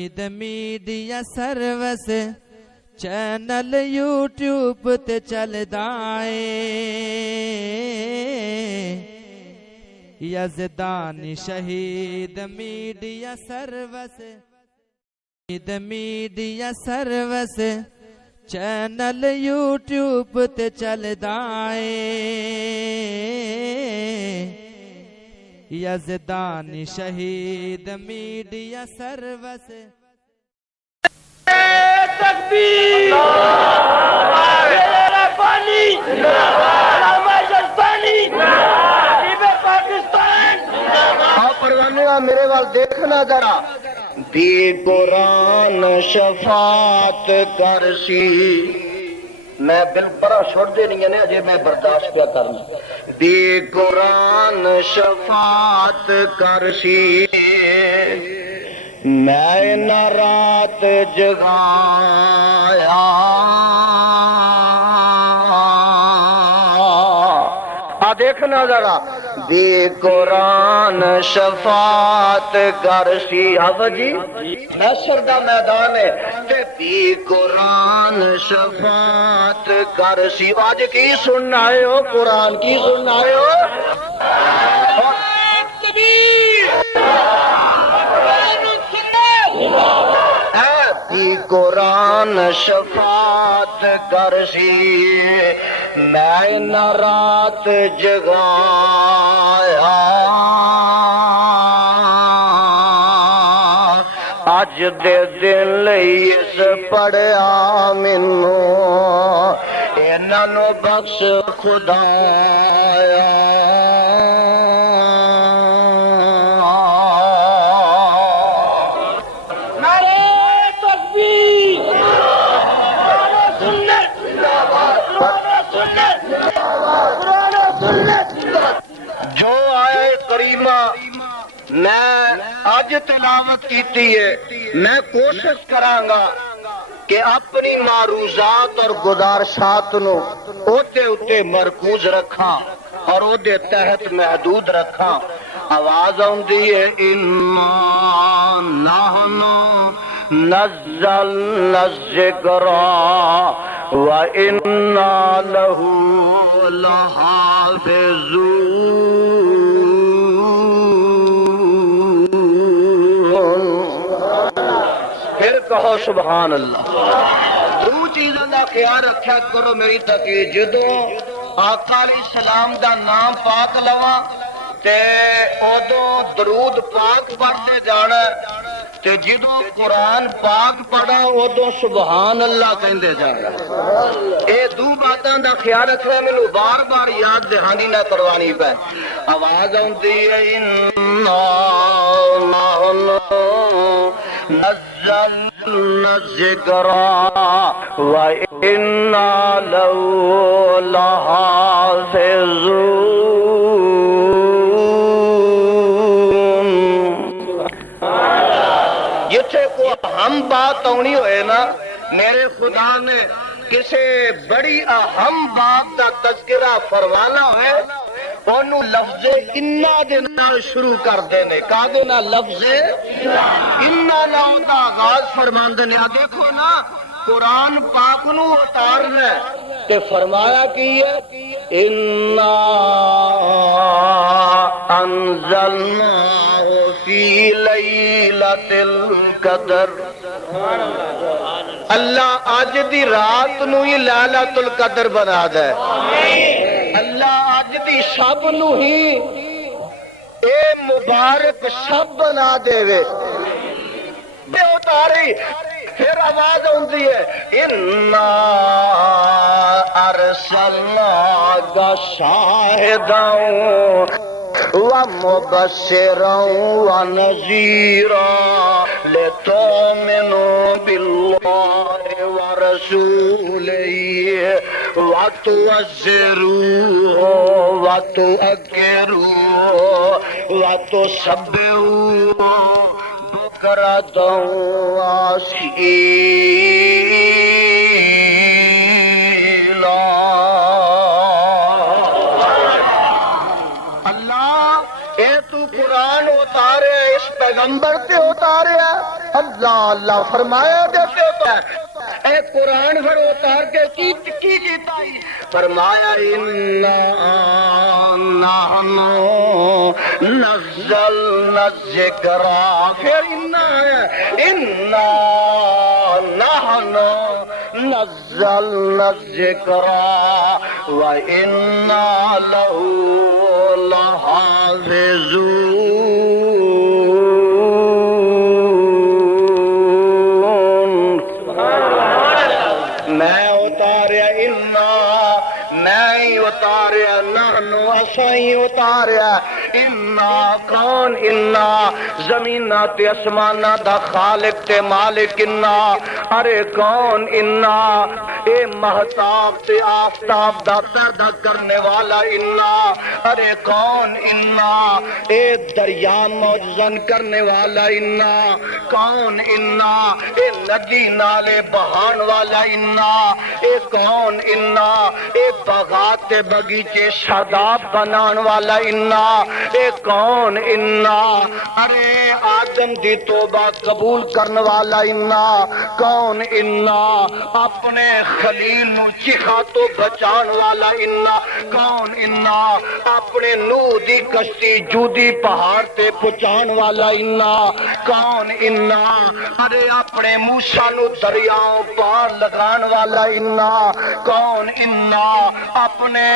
media service channel YouTube تے چلدا اے یزدانی شہید میڈیا سروس چینل یوٹیوب تے چلدا اے یزدانی شہید میڈیا سروس تکبیر پانی پاکستان پروانے میرے وال دیکھنا ذرا دی قرآن شفاعت کرسی میں بل برا چھوڑ دے نہیں ہے اجے میں برداشت کیا کرنا دی قرآن شفاعت کرسی میں نہ رات جگایا دیکھنا ذرا دی قرآن شفاعت کرسی حافظ جی محشر دا میدان ہے تے دی قرآن شفاعت کرسی آج کی سننا ہے ہو قرآن کی سننا ہے ہو قرآن شفاعت کرسی میں نہ رات جگایا اج دے دن اس پڑیا مینو انہاں نو بخش خدایا جو آئے کریمہ میں آج تلاوت کیتی ہے میں کوشش کرانگا کہ اپنی معروضات اور گزارشات نو اوتے اوتے مرکوز رکھاں اور او دے تحت محدود رکھاں آواز آندی ہے اِنَّا نَحْنُ نَزَّلْنَا الذِّكْرَ وَإِنَّا لَهُ لَحَافِظُونَ پھر کہو سبحان اللہ دو چیزوں کا خیال رکھا کرو میری تقریر جدوں آقا علیہ السلام دا نام پاک لواں تے ادوں درود پاک پڑھتے جانا تے جدوں قرآن پاک پڑھا ادوں سبحان اللہ کہندے جانا اے دو باتاں دا خیال رکھنا مینوں بار بار یاد دہانی نہ کروانی پے آواز آندی ہے اِنَّا نَزَّلْنَا الذِّكْرَ وَإِنَّا لَهُ لَحَافِظُونَ جتھے کو اہم بات آنی ہوئے نا میرے خدا نے کسے بڑی اہم بات کا تذکرہ فرمانا ہوئے انہوں لفظ اِنَّا دے نال شروع کر دینے کہا دینا لفظ اِنَّا نال دا آغاز فرماندے نے دیکھو نا قرآن پاک نو اتارنا کہ فرمایا کی ہے اِنَّا انزلناہ فی لیلۃ القدر اللہ آج دی رات نو ہی لیلۃ القدر بنا دے اللہ آج دی شب نو ہی اے مبارک شب بنا دے وے بے اتاری پھر آواز ہوندی ہے اِنَّا أَرْسَلْنَاكَ شَاهِدًا وَمُبَشِّرًا وَنَذِيرًا لِتُؤْمِنُوا بِاللَّهِ وَرَسُولِهِ وَتُعَزِّرُوهُ وَتُوَقِّرُوهُ وَتُسَبِّحُوهُ بُكْرَةً وَأَصِيلًا اللہ اے تو قرآن اتارے اس پیغمبر تے اتارے اللہ اللہ فرمایا دیتے اے قرآن پھر اتار کے کی چیتا ہی فرمایا انا نحن نزلنا الذکر پھر انا نحن نزلنا الذکر وَإِنَّا لَهُ لَحَافِظُونَ میں اتاریا انا میں ہی اتاریا نحنو اسائی اتاریا انا کون انا زمینہ تے اسمانہ دا خالق تے مالک انا ارے کون انا اے مہتاب تے آفتاب دا پیدا کرنے والا انا ارے کون انا اے دریا موجزن کرنے والا انا کون انا اے ندی نالے بہان والا انا اے کون انا اے باغات بغیچے شاداب بنان والا انا اے کون انا ارے آدم دی توبہ قبول کرنے والا انا کون انا اپنے خلیل نو چیخا تو بچان والا انا کون انا اپنے نوح دی کشتی جودی پہاڑ تے پہنچان والا انا کون انا ارے اپنے موسیٰ نو دریاؤں پار لگان والا انا کون انا اپنے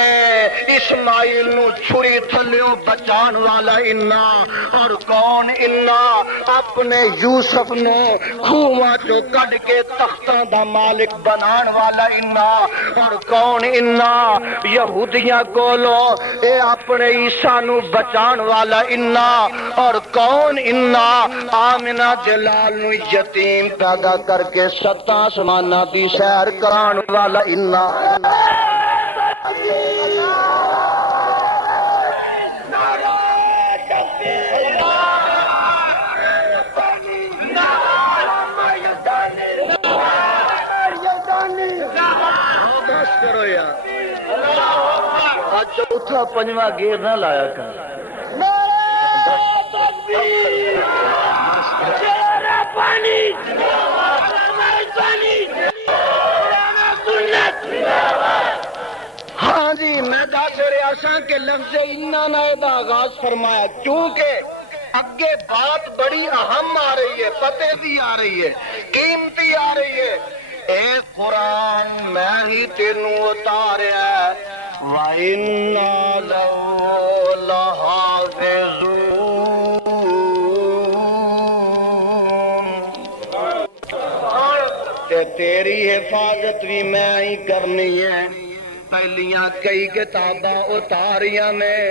اسماعیل نو چھری تھلیوں بچان والا انا اور کون انا اپنے یوسف نو کھوواں چو کڈ کے تختاں دا مالک بنان والا انا اور کون انا یہودیاں کولو اے اپنے عیسیٰ نو بچان والا انا اور کون انا آمنہ جلال نو یتیم پیدا کر کے ستاں آسمانہ دی سیر کران والا انا چوتھا پنجواں گیر نہ لایا کر ہاں جی میں دس رہا سا کہ لفظ انا نے آغاز فرمایا کیونکہ اگے بات بڑی اہم آ رہی ہے پتے بھی آ رہی ہے قیمتی آ رہی ہے اے قرآن میں ہی تینوں اتاریا وَإِنَّا لَهُ لَحَافِظُونَ تیری حفاظت بھی میں ہی کرنی ہے پہلیاں کئی کتاباں اتاریاں میں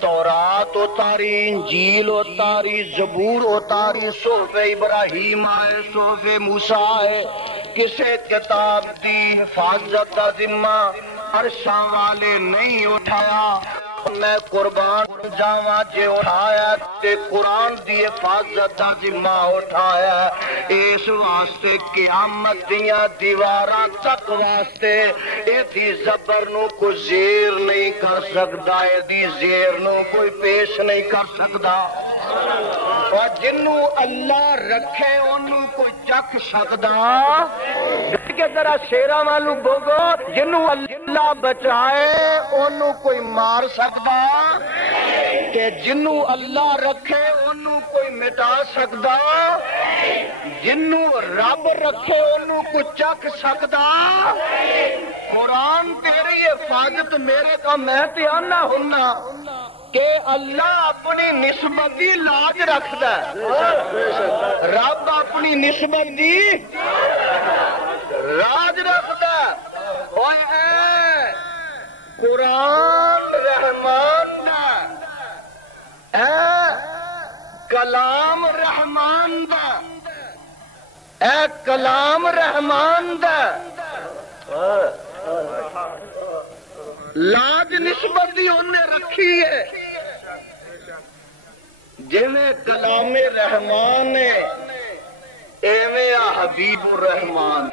تورات اتاری انجیل اتاری زبور اتاری صحف ابراہیم آئے صحف موسیٰ آئے کسے کتاب دی حفاظت کا ذمہ عرشاں والے نہیں اٹھایا میں قربان جاواں جے اٹھایا تے قرآن دی حفاظت دا ذمہ اٹھایا اس واسطے قیامت دیاں دیواراں تک واسطے اے دی زبر نو کوئی زیر نہیں کر سکدا اے دی زیر نو کوئی پیش نہیں کر سکدا اور جنوں اللہ رکھے انہوں کوئی چک سکدا کہ ذرا شیراں والوں بوگو جنوں اللہ بچائے انہوں کوئی مار سکدا کہ جنوں اللہ رکھے انہوں کوئی مٹا سکدا جنوں رب رکھے انہوں کوئی چک سکدا قرآن تیری حفاظت میرے کا میں تے آنا ہونا کہ اللہ اپنی نسبت دی لاج رکھدا ہے رب اپنی نسبت دی راج رکھدا اوے اے قرآن رحمان دا اے کلام رحمان دا اے کلام رحمان دا لاج نسبت دی انہیں رکھی ہے جنہیں کلام رحمان ہے ایویں حبیب الرحمان